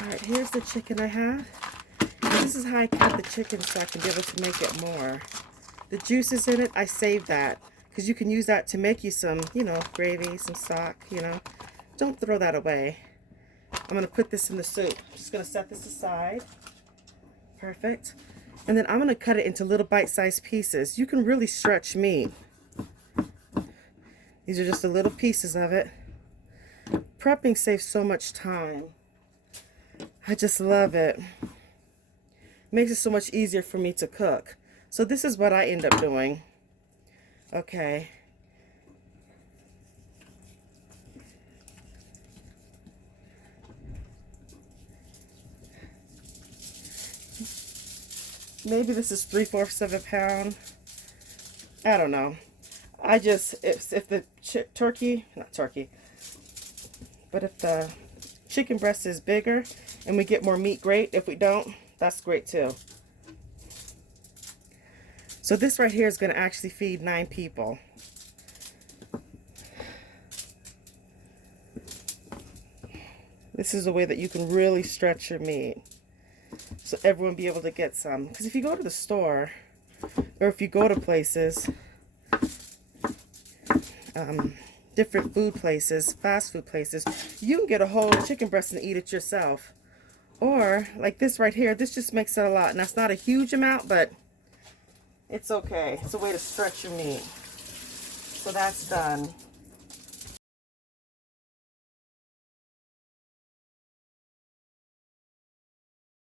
Alright, here's the chicken I have. This is how I cut the chicken so I can be able to make it more. The juices in it, I save that. Because you can use that to make you some, you know, gravy, some stock, you know. Don't throw that away. I'm going to put this in the soup. I'm just going to set this aside. Perfect. And then I'm going to cut it into little bite-sized pieces. You can really stretch meat. These are just the little pieces of it. Prepping saves so much time. I just love it. Makes it so much easier for me to cook. So this is what I end up doing. Okay. Maybe this is 3/4 of a pound. I don't know. I just, if the turkey, not turkey, but if the chicken breast is bigger and we get more meat, great. If we don't, that's great too. So this right here is going to actually feed 9 people. This is a way that you can really stretch your meat. So everyone be able to get some. Because if you go to the store, or if you go to places, different food places, fast food places, you can get a whole chicken breast and eat it yourself. Or, like this right here, this just makes it a lot. And that's not a huge amount, but it's okay. It's a way to stretch your meat. So that's done.